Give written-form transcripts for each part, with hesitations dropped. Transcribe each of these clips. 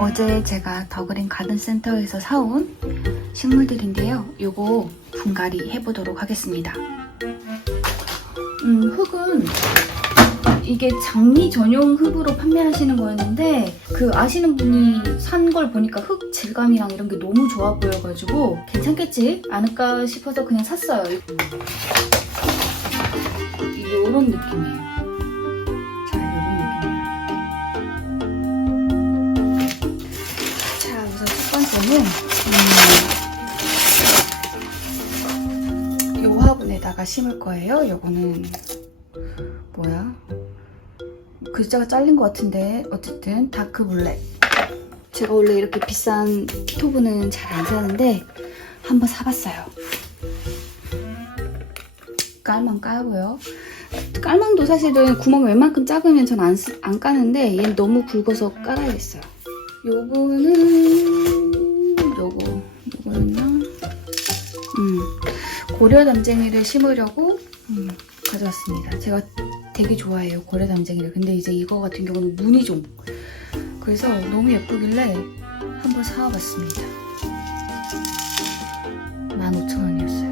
어제 제가 더그린 가든센터에서 사온 식물들인데요. 요거 분갈이 해보도록 하겠습니다. 흙은 이게 장미 전용 흙으로 판매하시는 거였는데 그 아시는 분이 산 걸 보니까 흙 질감이랑 이런 게 너무 좋아 보여가지고 괜찮겠지 않을까 싶어서 그냥 샀어요. 이런 느낌이에요. 자, 이런 느낌이에요. 자, 우선 첫 번째는 요 화분에다가 심을 거예요. 요거는 뭐야? 글자가 잘린 것 같은데 어쨌든 다크 블랙. 제가 원래 이렇게 비싼 토브는 잘 안 사는데 한번 사봤어요. 깔망 까고요. 깔망도 사실은 구멍이 웬만큼 작으면 전 안 까는데 얘는 너무 굵어서 깔아야겠어요. 요거는요. 고려 담쟁이를 심으려고 가져왔습니다. 제가 되게 좋아해요, 고려 담쟁이를. 근데 이제 이거 같은 경우는 무늬종. 그래서 너무 예쁘길래 한번 사와봤습니다. 15,000원이었어요.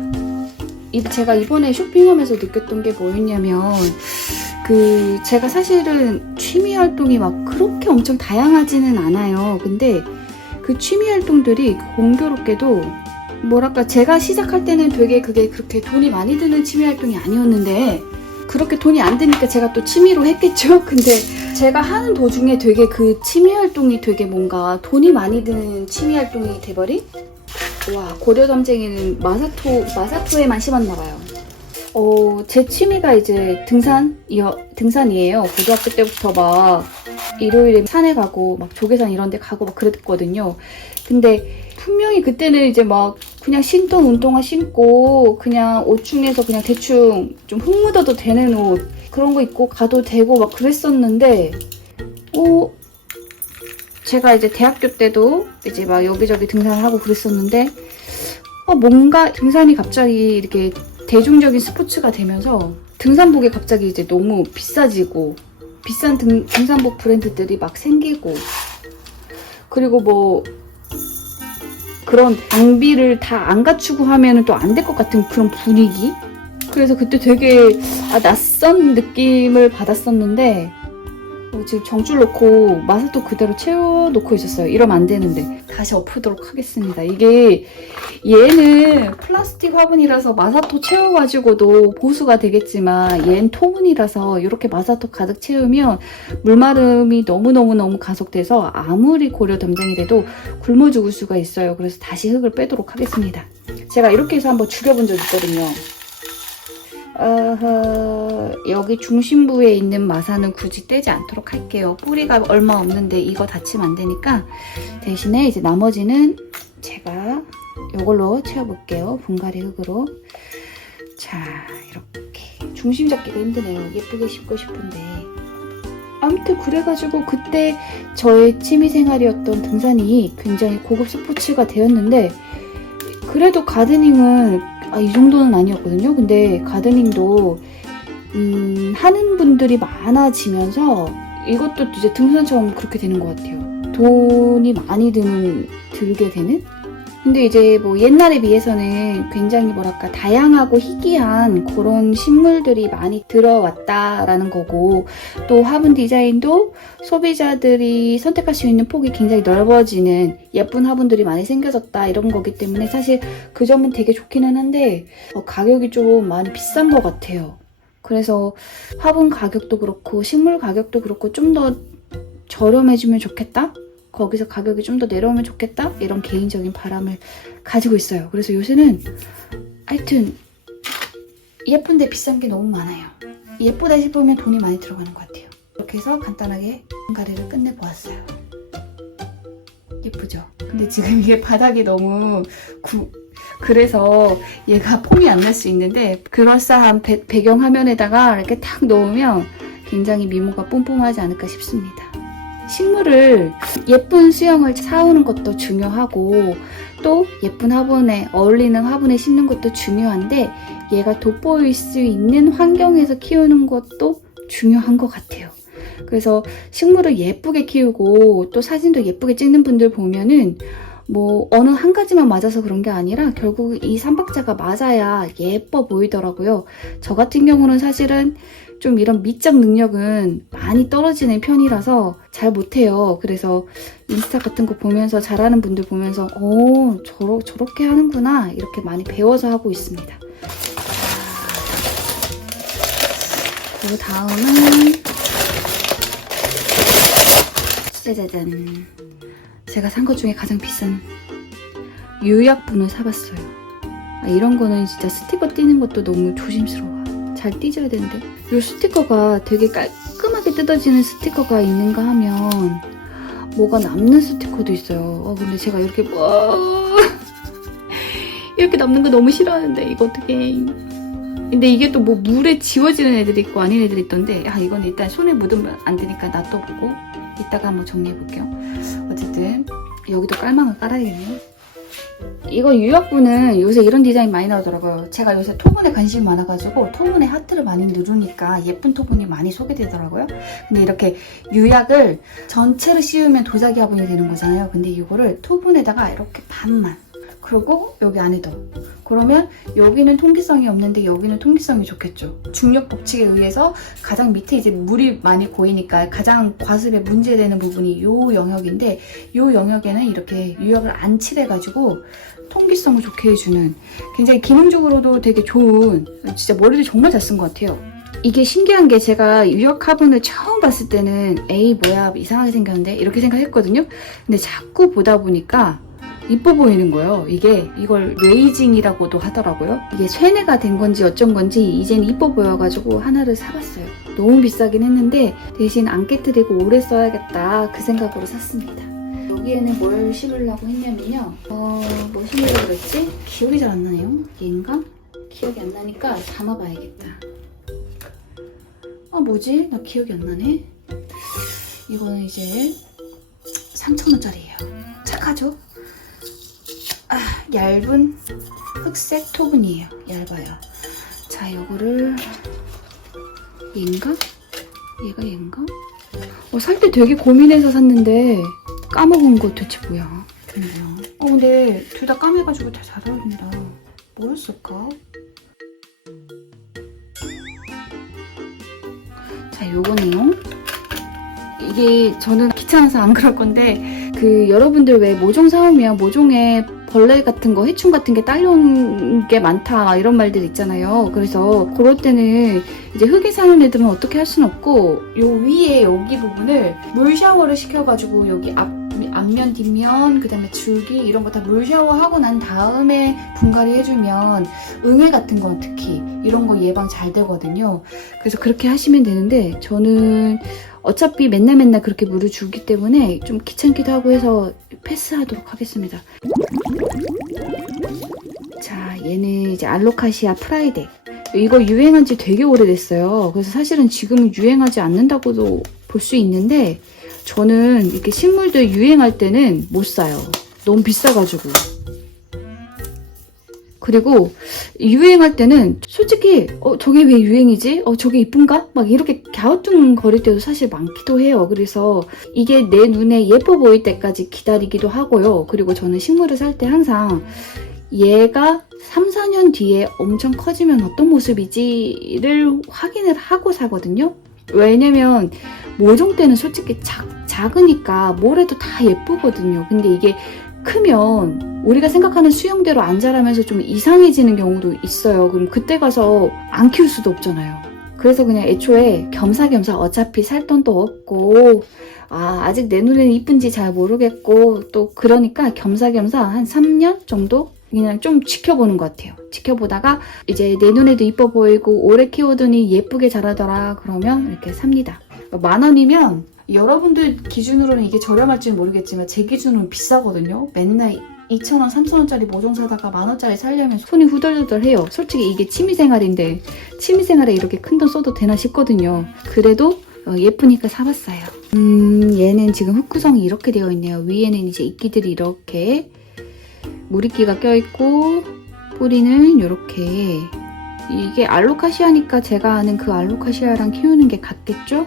제가 이번에 쇼핑하면서 느꼈던 게 뭐였냐면 제가 사실은 취미 활동이 막 그렇게 엄청 다양하지는 않아요. 근데 그 취미 활동들이 공교롭게도 뭐랄까 제가 시작할 때는 되게 그게 그렇게 돈이 많이 드는 취미 활동이 아니었는데 그렇게 돈이 안 드니까 제가 또 취미로 했겠죠? 근데 제가 하는 도중에 되게 그 취미 활동이 되게 뭔가 돈이 많이 드는 취미 활동이 돼버린? 와, 고려 담쟁이는 마사토에만 심었나봐요. 제 취미가 이제 등산이에요. 고등학교 때부터 막 일요일에 산에 가고 막 조계산 이런 데 가고 막 그랬거든요. 근데 분명히 그때는 이제 막 그냥 신던 운동화 신고 그냥 옷 중에서 그냥 대충 좀 흙 묻어도 되는 옷 그런 거 입고 가도 되고 막 그랬었는데 제가 이제 대학교 때도 이제 막 여기저기 등산을 하고 그랬었는데 뭔가 등산이 갑자기 이렇게 대중적인 스포츠가 되면서 등산복이 갑자기 이제 너무 비싸지고 비싼 등산복 브랜드들이 막 생기고 그리고 뭐 그런 장비를 다 안 갖추고 하면은 또 안 될 것 같은 그런 분위기? 그래서 그때 되게 낯선 느낌을 받았었는데 지금 정줄 놓고 마사토 그대로 채워놓고 있었어요. 이러면 안 되는데 다시 엎으도록 하겠습니다. 이게 얘는 플라스틱 화분이라서 마사토 채워가지고도 보수가 되겠지만 얘는 토분이라서 이렇게 마사토 가득 채우면 물마름이 너무너무 가속돼서 아무리 고려 담쟁이라도 굶어 죽을 수가 있어요. 그래서 다시 흙을 빼도록 하겠습니다. 제가 이렇게 해서 한번 죽여본 적 있거든요. 여기 중심부에 있는 마사는 굳이 떼지 않도록 할게요. 뿌리가 얼마 없는데 이거 다치면 안 되니까 대신에 이제 나머지는 제가 이걸로 채워볼게요. 분갈이 흙으로. 자, 이렇게 중심 잡기가 힘드네요. 예쁘게 심고 싶은데 아무튼 그래가지고 그때 저의 취미생활이었던 등산이 굉장히 고급 스포츠가 되었는데 그래도 가드닝은 이 정도는 아니었거든요. 근데 가드닝도 하는 분들이 많아지면서 이것도 이제 등산처럼 그렇게 되는 것 같아요. 돈이 많이 들게 되는? 근데 이제 뭐 옛날에 비해서는 굉장히 뭐랄까 다양하고 희귀한 그런 식물들이 많이 들어왔다라는 거고 또 화분 디자인도 소비자들이 선택할 수 있는 폭이 굉장히 넓어지는 예쁜 화분들이 많이 생겨졌다 이런 거기 때문에 사실 그 점은 되게 좋기는 한데 가격이 좀 많이 비싼 것 같아요. 그래서 화분 가격도 그렇고 식물 가격도 그렇고 좀 더 저렴해지면 좋겠다? 거기서 가격이 좀 더 내려오면 좋겠다? 이런 개인적인 바람을 가지고 있어요. 그래서 요새는 하여튼 예쁜데 비싼 게 너무 많아요. 예쁘다 싶으면 돈이 많이 들어가는 것 같아요. 이렇게 해서 간단하게 분갈이를 끝내보았어요. 예쁘죠? 근데 지금 이게 바닥이 너무 그래서 얘가 폼이 안 날 수 있는데 그럴싸한 배경 화면에다가 이렇게 탁 넣으면 굉장히 미모가 뿜뿜하지 않을까 싶습니다. 식물을 예쁜 수영을 사오는 것도 중요하고 또 예쁜 화분에 어울리는 화분에 심는 것도 중요한데 얘가 돋보일 수 있는 환경에서 키우는 것도 중요한 것 같아요. 그래서 식물을 예쁘게 키우고 또 사진도 예쁘게 찍는 분들 보면은 뭐 어느 한 가지만 맞아서 그런 게 아니라 결국 이 3박자가 맞아야 예뻐 보이더라고요. 저 같은 경우는 사실은 좀 이런 미적 능력은 많이 떨어지는 편이라서 잘 못해요. 그래서 인스타 같은 거 보면서 잘하는 분들 보면서 저렇게 하는구나 이렇게 많이 배워서 하고 있습니다. 그 다음은 짜자잔, 제가 산 것 중에 가장 비싼 유약분을 사봤어요. 이런 거는 진짜 스티커 띄는 것도 너무 조심스러워. 잘 띄져야 되는데 이 스티커가 되게 깔끔하게 뜯어지는 스티커가 있는가 하면 뭐가 남는 스티커도 있어요. 근데 제가 이렇게 이렇게 남는 거 너무 싫어하는데 이거 어떡해. 근데 이게 또 뭐 물에 지워지는 애들이 있고 아닌 애들이 있던데 이건 일단 손에 묻으면 안 되니까 놔둬보고 이따가 한번 정리해볼게요. 어쨌든 여기도 깔망을 깔아야겠네요. 이거 유약분은 요새 이런 디자인 많이 나오더라고요. 제가 요새 토분에 관심이 많아가지고 토분에 하트를 많이 누르니까 예쁜 토분이 많이 소개되더라고요. 근데 이렇게 유약을 전체를 씌우면 도자기 화분이 되는 거잖아요. 근데 이거를 토분에다가 이렇게 반만, 그리고 여기 안에도, 그러면 여기는 통기성이 없는데 여기는 통기성이 좋겠죠. 중력 법칙에 의해서 가장 밑에 이제 물이 많이 고이니까 가장 과습에 문제되는 부분이 이 영역인데 이 영역에는 이렇게 유약을 안 칠해가지고 통기성을 좋게 해주는, 굉장히 기능적으로도 되게 좋은, 진짜 머리를 정말 잘 쓴 것 같아요. 이게 신기한 게 제가 유약 화분을 처음 봤을 때는 에이 뭐야 이상하게 생겼는데 이렇게 생각했거든요. 근데 자꾸 보다 보니까 이뻐 보이는 거예요. 이걸 레이징이라고도 하더라고요. 이게 쇠뇌가 된 건지 어쩐 건지 이제는 이뻐 보여가지고 하나를 사봤어요. 너무 비싸긴 했는데 대신 안 깨뜨리고 오래 써야겠다 그 생각으로 샀습니다. 여기에는 뭘 심으려고 했냐면요. 뭐 심으려고 그랬지? 기억이 잘 안 나네요. 얘인가? 기억이 안 나니까 담아봐야겠다. 뭐지? 나 기억이 안 나네. 이거는 이제 3,000원짜리예요. 착하죠? 얇은 흑색 토분이에요. 얇아요. 자, 요거를 얘인가? 얘인가? 살 때 되게 고민해서 샀는데 까먹은 거 대체 뭐야? 근데 둘 다 까매가지고 다 잘 어울린다. 뭐였을까? 자, 요거네요. 이게 저는 귀찮아서 안 그럴 건데 여러분들 왜 모종 사오면 모종에 벌레 같은 거, 해충 같은 게 딸려온 게 많다 이런 말들 있잖아요. 그래서 그럴 때는 이제 흙에 사는 애들은 어떻게 할 수는 없고 요 위에 여기 부분을 물 샤워를 시켜가지고 여기 앞면, 뒷면, 그 다음에 줄기 이런 거 다 물 샤워하고 난 다음에 분갈이 해주면 응애 같은 건 특히 이런 거 예방 잘 되거든요. 그래서 그렇게 하시면 되는데 저는 어차피 맨날 그렇게 물을 주기 때문에 좀 귀찮기도 하고 해서 패스하도록 하겠습니다. 자, 얘는 이제 알로카시아 프라이덱. 이거 유행한 지 되게 오래됐어요. 그래서 사실은 지금은 유행하지 않는다고도 볼 수 있는데 저는 이렇게 식물들 유행할 때는 못 사요. 너무 비싸가지고. 그리고 유행할 때는 솔직히 저게 왜 유행이지? 저게 이쁜가? 막 이렇게 갸우뚱거릴 때도 사실 많기도 해요. 그래서 이게 내 눈에 예뻐 보일 때까지 기다리기도 하고요. 그리고 저는 식물을 살 때 항상 얘가 3, 4년 뒤에 엄청 커지면 어떤 모습이지를 확인을 하고 사거든요. 왜냐면 모종 때는 솔직히 작으니까 뭘 해도 다 예쁘거든요. 근데 이게 크면 우리가 생각하는 수영대로 안 자라면서 좀 이상해지는 경우도 있어요. 그럼 그때 가서 안 키울 수도 없잖아요. 그래서 그냥 애초에 겸사겸사 어차피 살 돈도 없고 아직 내 눈에는 이쁜지 잘 모르겠고 또 그러니까 겸사겸사 한 3년 정도 그냥 좀 지켜보는 것 같아요. 지켜보다가 이제 내 눈에도 이뻐 보이고 오래 키우더니 예쁘게 자라더라 그러면 이렇게 삽니다. 10,000원이면 여러분들 기준으로는 이게 저렴할지는 모르겠지만 제 기준으로는 비싸거든요. 맨날 2,000원, 3,000원짜리 모종 사다가 10,000원짜리 살려면 손이 후덜후덜해요. 솔직히 이게 취미생활인데 취미생활에 이렇게 큰 돈 써도 되나 싶거든요. 그래도 예쁘니까 사봤어요. 얘는 지금 흙 구성이 이렇게 되어 있네요. 위에는 이제 이끼들이 이렇게 물이끼가 껴있고 뿌리는 이렇게 이게 알로카시아니까 제가 아는 그 알로카시아랑 키우는 게 같겠죠?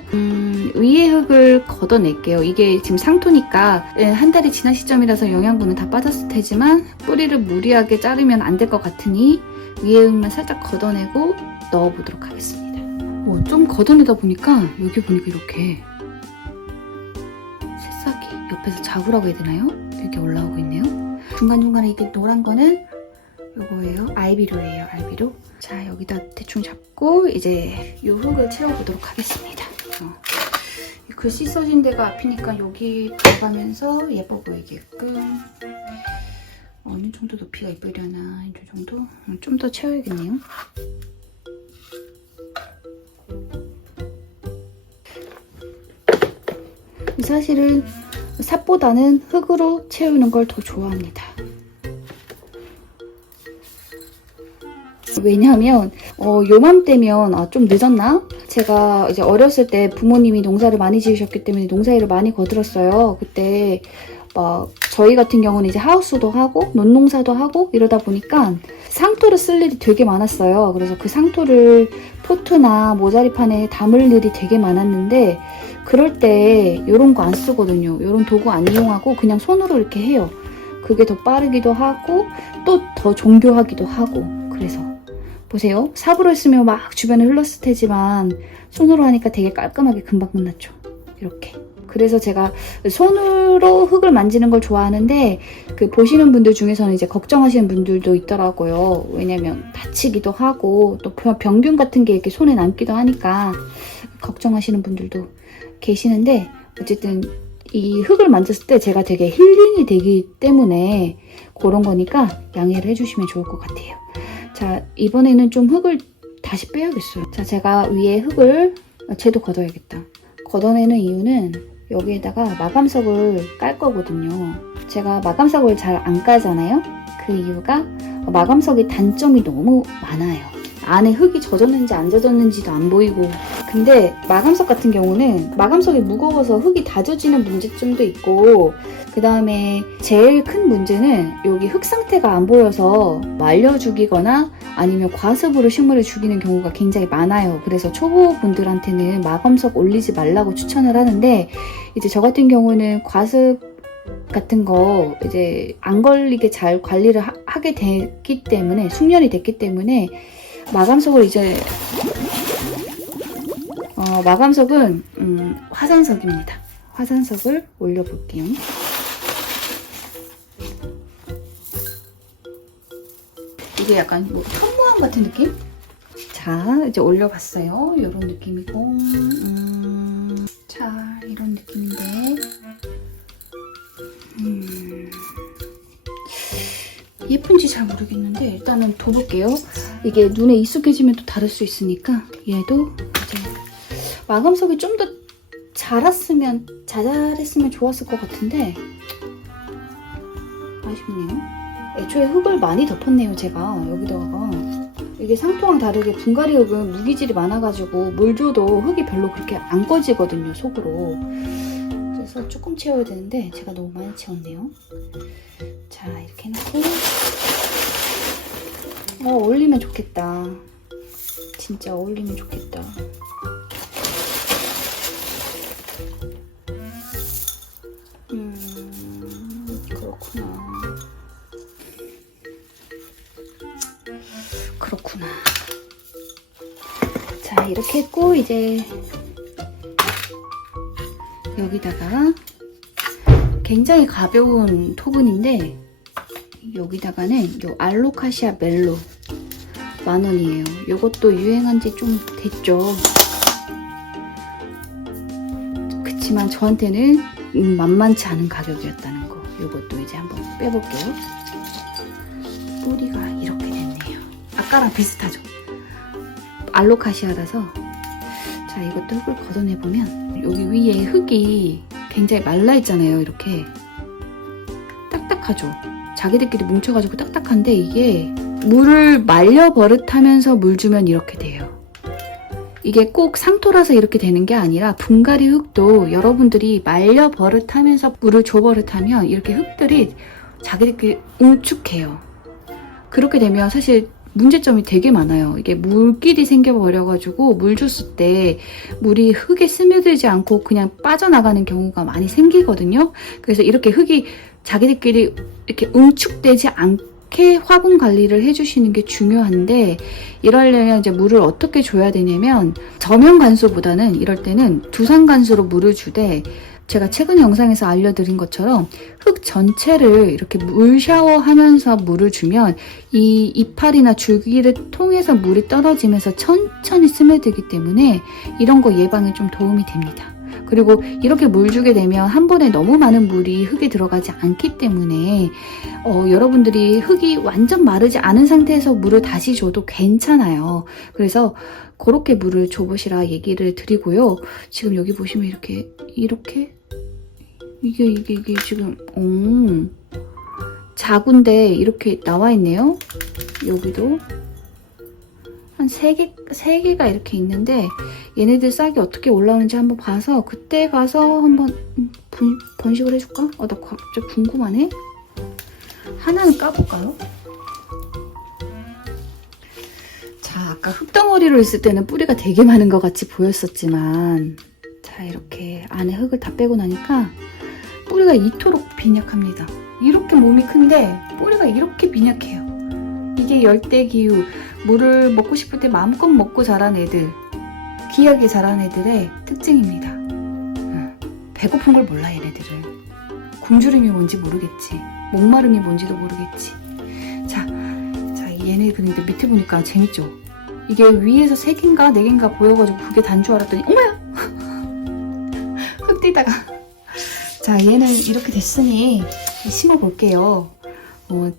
위에 흙을 걷어낼게요. 이게 지금 상토니까 한 달이 지난 시점이라서 영양분은 다 빠졌을 테지만 뿌리를 무리하게 자르면 안 될 것 같으니 위에 흙만 살짝 걷어내고 넣어보도록 하겠습니다. 좀 걷어내다 보니까 여기 보니까 이렇게 새싹이 옆에서 자구라고 해야 되나요? 이렇게 올라오고 있네요. 중간중간에 이게 노란 거는 요거예요. 알비로예요. 알비로. 자, 여기다 대충 잡고 이제 이 흙을 채워보도록 하겠습니다. 글씨 써진 데가 앞이니까 여기 들어가면서 예뻐 보이게끔 어느 정도 높이가 예쁘려나 이 정도? 좀 더 채워야겠네요. 사실은 삽보다는 흙으로 채우는 걸 더 좋아합니다. 왜냐면 요맘때면 좀 늦었나? 제가 이제 어렸을 때 부모님이 농사를 많이 지으셨기 때문에 농사일을 많이 거들었어요. 그때 막 저희 같은 경우는 이제 하우스도 하고 논농사도 하고 이러다 보니까 상토를 쓸 일이 되게 많았어요. 그래서 그 상토를 포트나 모자리판에 담을 일이 되게 많았는데 그럴 때 이런 거 안 쓰거든요. 이런 도구 안 이용하고 그냥 손으로 이렇게 해요. 그게 더 빠르기도 하고 또 더 정교하기도 하고 그래서 보세요. 삽으로 했으면 막 주변에 흘렀을 테지만 손으로 하니까 되게 깔끔하게 금방 끝났죠. 이렇게. 그래서 제가 손으로 흙을 만지는 걸 좋아하는데 그 보시는 분들 중에서는 이제 걱정하시는 분들도 있더라고요. 왜냐면 다치기도 하고 또 병균 같은 게 이렇게 손에 남기도 하니까 걱정하시는 분들도 계시는데 어쨌든 이 흙을 만졌을 때 제가 되게 힐링이 되기 때문에 그런 거니까 양해를 해주시면 좋을 것 같아요. 자, 이번에는 좀 흙을 다시 빼야겠어요. 자, 제가 위에 흙을 쟤도 걷어야겠다. 걷어내는 이유는 여기에다가 마감석을 깔 거거든요. 제가 마감석을 잘 안 까잖아요. 그 이유가 마감석이 단점이 너무 많아요. 안에 흙이 젖었는지 안 젖었는지도 안 보이고 근데 마감석 같은 경우는 마감석이 무거워서 흙이 다 젖이는 문제점도 있고 그 다음에 제일 큰 문제는 여기 흙 상태가 안 보여서 말려 죽이거나 아니면 과습으로 식물을 죽이는 경우가 굉장히 많아요. 그래서 초보분들한테는 마감석 올리지 말라고 추천을 하는데 이제 저 같은 경우는 과습 같은 거 이제 안 걸리게 잘 관리를 하게 됐기 때문에 숙련이 됐기 때문에 마감석을 이제 마감석은 화산석입니다. 화산석을 올려볼게요. 이게 약간 뭐 천모양 같은 느낌? 자, 이제 올려봤어요. 이런 느낌이고 자, 이런 느낌인데 예쁜지 잘 모르겠는데 일단은 둬볼게요. 이게 눈에 익숙해지면 또 다를 수 있으니까 얘도 이제 마감석이 좀 더 자잘했으면 좋았을 것 같은데 아쉽네요. 애초에 흙을 많이 덮었네요. 제가 여기다가 이게 상토랑 다르게 분갈이 흙은 무기질이 많아가지고 물 줘도 흙이 별로 그렇게 안 꺼지거든요. 속으로. 그래서 조금 채워야 되는데 제가 너무 많이 채웠네요. 자, 이렇게 해놓고 어울리면 좋겠다. 진짜 어울리면 좋겠다. 그렇구나. 자, 이렇게 했고 이제 여기다가 굉장히 가벼운 토분인데 여기다가는 요 알로카시아 멜로 10,000원이에요. 요것도 유행한 지 좀 됐죠. 그치만 저한테는 만만치 않은 가격이었다는 거. 요것도 이제 한번 빼볼게요. 뿌리가 이렇게 됐네요. 아까랑 비슷하죠? 알로카시아라서. 자, 이것도 흙을 걷어내보면 여기 위에 흙이 굉장히 말라있잖아요. 이렇게 딱딱하죠? 자기들끼리 뭉쳐가지고 딱딱한데 이게 물을 말려 버릇하면서 물 주면 이렇게 돼요. 이게 꼭 상토라서 이렇게 되는 게 아니라 분갈이 흙도 여러분들이 말려 버릇하면서 물을 줘 버릇하면 이렇게 흙들이 자기들끼리 웅축해요. 그렇게 되면 사실 문제점이 되게 많아요. 이게 물길이 생겨버려가지고 물 줬을 때 물이 흙에 스며들지 않고 그냥 빠져나가는 경우가 많이 생기거든요. 그래서 이렇게 흙이 자기들끼리 이렇게 응축되지 않게 화분 관리를 해주시는 게 중요한데, 이러려면 이제 물을 어떻게 줘야 되냐면 저면 관수보다는 이럴 때는 두상 관수로 물을 주되, 제가 최근 영상에서 알려드린 것처럼 흙 전체를 이렇게 물 샤워하면서 물을 주면 이 이파리나 줄기를 통해서 물이 떨어지면서 천천히 스며들기 때문에 이런 거 예방에 좀 도움이 됩니다. 그리고 이렇게 물 주게 되면 한 번에 너무 많은 물이 흙에 들어가지 않기 때문에 여러분들이 흙이 완전 마르지 않은 상태에서 물을 다시 줘도 괜찮아요. 그래서 그렇게 물을 줘보시라 얘기를 드리고요. 지금 여기 보시면 이렇게 이게 지금 자구인데 이렇게 나와 있네요. 여기도 한 3개가 이렇게 있는데, 얘네들 싹이 어떻게 올라오는지 한번 봐서 그때 가서 한번 번식을 해줄까? 나 갑자기 궁금하네. 하나는 까볼까요? 자, 아까 흙덩어리로 있을 때는 뿌리가 되게 많은 것 같이 보였었지만, 자, 이렇게 안에 흙을 다 빼고 나니까 뿌리가 이토록 빈약합니다. 이렇게 몸이 큰데 뿌리가 이렇게 빈약해요. 이게 열대기후, 물을 먹고 싶을 때 마음껏 먹고 자란 애들, 귀하게 자란 애들의 특징입니다. 배고픈 걸 몰라, 얘네들은. 굶주림이 뭔지 모르겠지. 목마름이 뭔지도 모르겠지. 자, 얘네들 밑에 보니까 재밌죠? 이게 위에서 3개인가 4개인가 보여가지고 그게 단 줄 알았더니 어머야! 흙 뛰다가. 자, 얘는 이렇게 됐으니 심어볼게요.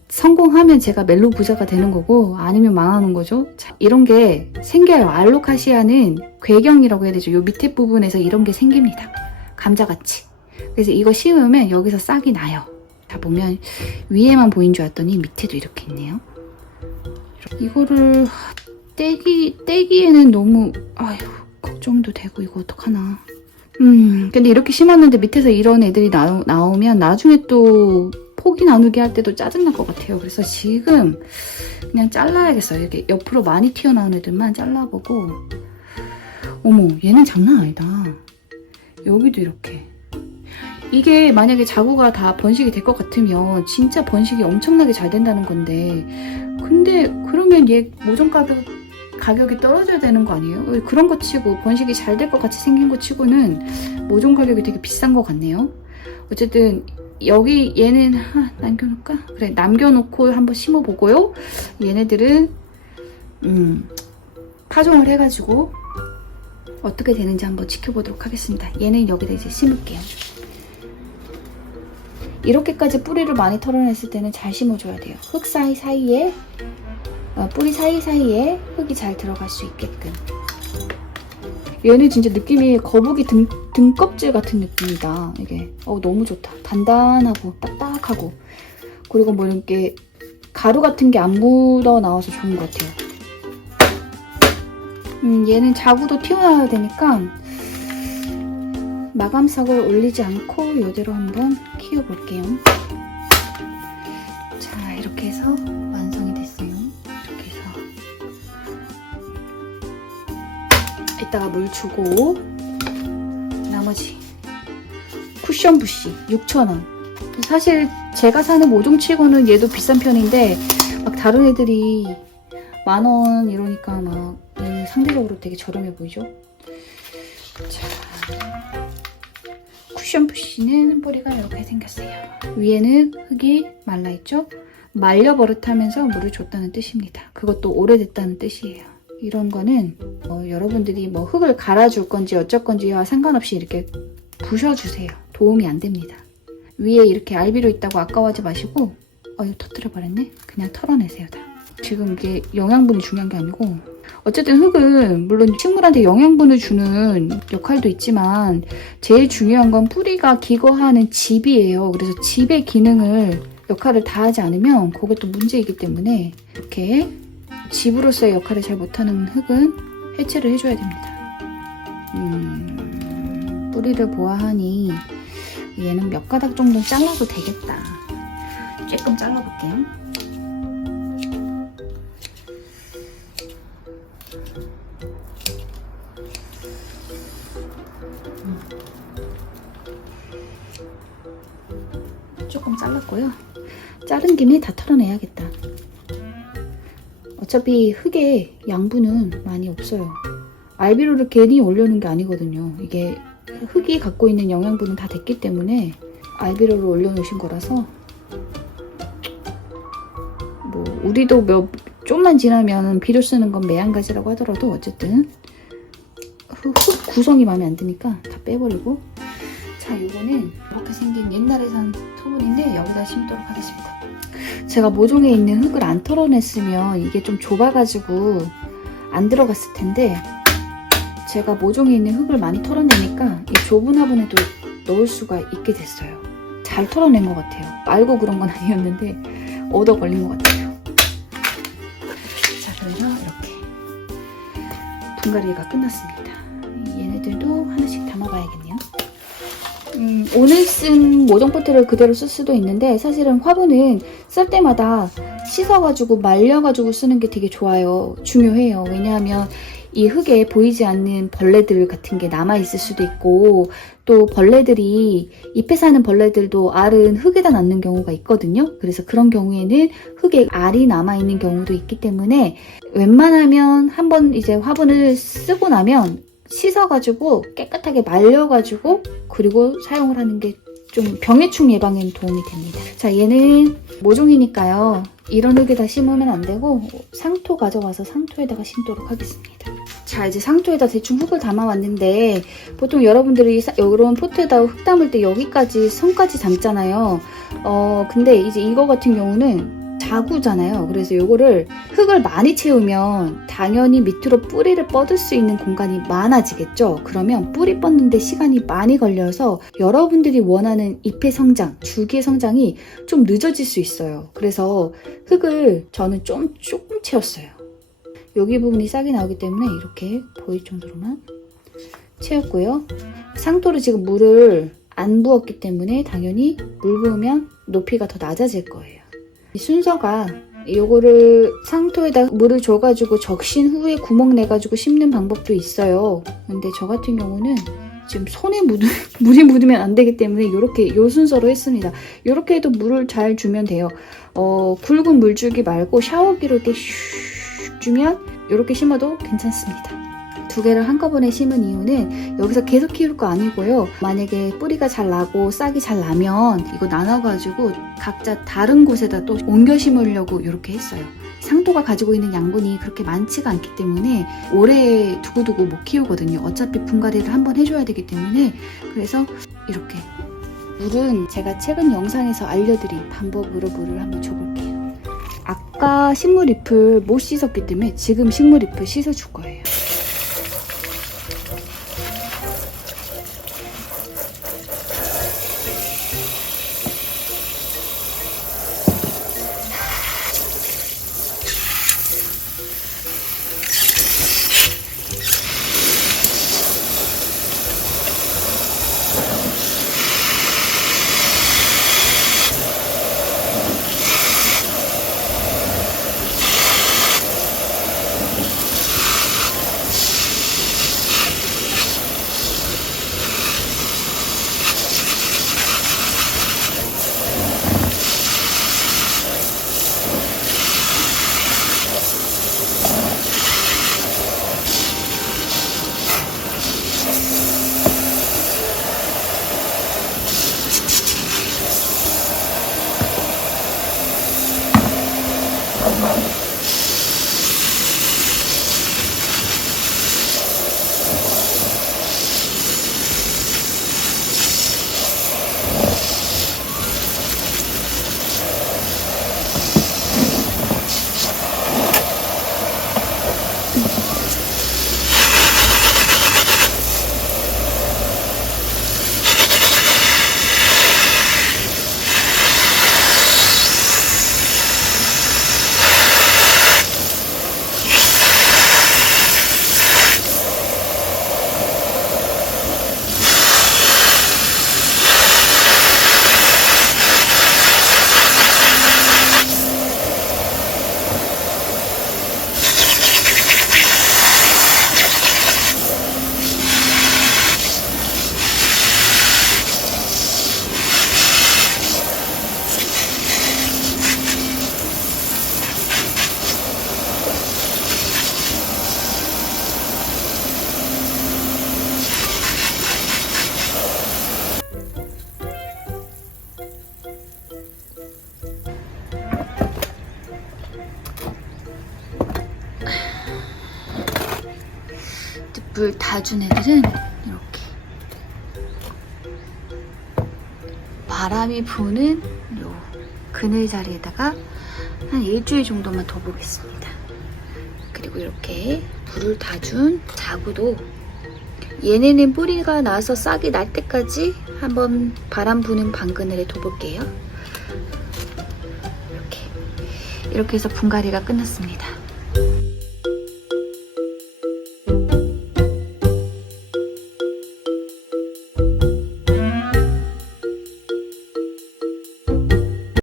성공하면 제가 멜로 부자가 되는 거고, 아니면 망하는 거죠. 자, 이런 게 생겨요. 알로카시아는 괴경이라고 해야 되죠. 요 밑에 부분에서 이런 게 생깁니다. 감자같이. 그래서 이거 심으면 여기서 싹이 나요. 자, 보면 위에만 보인 줄 알았더니 밑에도 이렇게 있네요. 이거를 떼기에는 너무 걱정도 되고, 이거 어떡하나. 근데 이렇게 심었는데 밑에서 이런 애들이 나오면 나중에 또 포기 나누기 할 때도 짜증날 것 같아요. 그래서 지금 그냥 잘라야겠어요. 이렇게 옆으로 많이 튀어나온 애들만 잘라보고. 어머, 얘는 장난 아니다. 여기도 이렇게. 이게 만약에 자구가 다 번식이 될 것 같으면 진짜 번식이 엄청나게 잘 된다는 건데, 근데 그러면 얘 모종 가격이 떨어져야 되는 거 아니에요? 그런 거 치고 번식이 잘 될 것 같이 생긴 거 치고는 모종 가격이 되게 비싼 것 같네요. 어쨌든 여기 얘는 남겨놓을까? 그래, 남겨놓고 한번 심어보고요. 얘네들은 파종을 해가지고 어떻게 되는지 한번 지켜보도록 하겠습니다. 얘는 여기다 이제 심을게요. 이렇게까지 뿌리를 많이 털어냈을 때는 잘 심어줘야 돼요. 흙 사이사이에, 뿌리 사이사이에 흙이 잘 들어갈 수 있게끔. 얘는 진짜 느낌이 거북이 등껍질 같은 느낌이다. 이게 너무 좋다. 단단하고 딱딱하고, 그리고 뭐 이렇게 가루 같은 게 안 묻어 나와서 좋은 것 같아요. 얘는 자구도 튀어나와야 되니까 마감석을 올리지 않고 이대로 한번 키워볼게요. 자, 이렇게 해서 완성이 됐어요. 이렇게 해서 이따가 물 주고, 나머지 쿠션 부시 6,000원. 사실 제가 사는 모종치고는 얘도 비싼 편인데, 막 다른 애들이 10,000원 이러니까 막 얘는 상대적으로 되게 저렴해 보이죠? 자, 쿠션 부시는 뿌리가 이렇게 생겼어요. 위에는 흙이 말라있죠? 말려 버릇하면서 물을 줬다는 뜻입니다. 그것도 오래됐다는 뜻이에요. 이런 거는 여러분들이 뭐 흙을 갈아줄 건지 어쩔 건지와 상관없이 이렇게 부셔주세요. 도움이 안 됩니다. 위에 이렇게 알비로 있다고 아까워하지 마시고, 이거 터뜨려 버렸네? 그냥 털어내세요, 다. 지금 이게 영양분이 중요한 게 아니고, 어쨌든 흙은 물론 식물한테 영양분을 주는 역할도 있지만 제일 중요한 건 뿌리가 기거하는 집이에요. 그래서 집의 역할을 다하지 않으면 그것도 문제이기 때문에 이렇게 집으로서의 역할을 잘 못하는 흙은 해체를 해줘야 됩니다. 뿌리를 보아하니 얘는 몇 가닥 정도 잘라도 되겠다. 조금 잘라볼게요. 조금 잘랐고요. 자른 김에 다 털어내야겠다. 어차피 흙에 양분은 많이 없어요. 알비로를 괜히 올려놓은 게 아니거든요. 이게 흙이 갖고 있는 영양분은 다 됐기 때문에 알비로를 올려놓으신 거라서 뭐 우리도 좀만 지나면 비료 쓰는 건 매한가지라고 하더라도 어쨌든 흙 구성이 마음에 안 드니까 다 빼버리고. 자, 이거는 이렇게 생긴 옛날에 산 토분인데 여기다 심도록 하겠습니다. 제가 모종에 있는 흙을 안 털어냈으면 이게 좀 좁아가지고 안 들어갔을 텐데 제가 모종에 있는 흙을 많이 털어내니까 이 좁은 화분에도 넣을 수가 있게 됐어요. 잘 털어낸 것 같아요. 알고 그런 건 아니었는데 얻어 걸린 것 같아요. 자, 그래서 이렇게 분갈이가 끝났습니다. 얘네들도 하나씩 담아봐야겠네요. 오늘 쓴 모종포트를 그대로 쓸 수도 있는데 사실은 화분은 쓸 때마다 씻어가지고 말려가지고 쓰는 게 되게 좋아요. 중요해요. 왜냐하면 이 흙에 보이지 않는 벌레들 같은 게 남아있을 수도 있고 또 벌레들이 잎에 사는 벌레들도 알은 흙에다 낳는 경우가 있거든요. 그래서 그런 경우에는 흙에 알이 남아있는 경우도 있기 때문에 웬만하면 한번 이제 화분을 쓰고 나면 씻어가지고 깨끗하게 말려가지고 그리고 사용을 하는 게 좀 병해충 예방에는 도움이 됩니다. 자, 얘는 모종이니까요. 이런 흙에다 심으면 안 되고 상토 가져와서 상토에다가 심도록 하겠습니다. 자, 이제 상토에다 대충 흙을 담아왔는데 보통 여러분들이 이런 포트에다 흙 담을 때 여기까지 선까지 담잖아요. 근데 이제 이거 같은 경우는 자구잖아요. 그래서 요거를 흙을 많이 채우면 당연히 밑으로 뿌리를 뻗을 수 있는 공간이 많아지겠죠. 그러면 뿌리 뻗는데 시간이 많이 걸려서 여러분들이 원하는 잎의 성장, 줄기의 성장이 좀 늦어질 수 있어요. 그래서 흙을 저는 조금 채웠어요. 여기 부분이 싹이 나오기 때문에 이렇게 보일 정도로만 채웠고요. 상토로 지금 물을 안 부었기 때문에 당연히 물 부으면 높이가 더 낮아질 거예요. 순서가 요거를 상토에다 물을 줘가지고 적신 후에 구멍 내가지고 심는 방법도 있어요. 근데 저 같은 경우는 지금 손에 물이 묻으면 안 되기 때문에 요 순서로 했습니다. 요렇게 해도 물을 잘 주면 돼요. 굵은 물 주기 말고 샤워기로 이렇게 슉 주면 요렇게 심어도 괜찮습니다. 두 개를 한꺼번에 심은 이유는 여기서 계속 키울 거 아니고요. 만약에 뿌리가 잘 나고 싹이 잘 나면 이거 나눠가지고 각자 다른 곳에다 또 옮겨 심으려고 이렇게 했어요. 상토가 가지고 있는 양분이 그렇게 많지가 않기 때문에 오래 두고두고 못 키우거든요. 어차피 분갈이를 한번 해줘야 되기 때문에. 그래서 이렇게 물은 제가 최근 영상에서 알려드린 방법으로 물을 한번 줘볼게요. 아까 식물잎을 못 씻었기 때문에 지금 식물잎을 씻어줄 거예요. 물 다 준 애들은 이렇게 바람이 부는 요 그늘 자리에다가 한 일주일 정도만 둬보겠습니다. 그리고 이렇게 물을 다 준 자구도 얘네는 뿌리가 나서 싹이 날 때까지 한번 바람 부는 방그늘에 둬볼게요. 이렇게 해서 분갈이가 끝났습니다.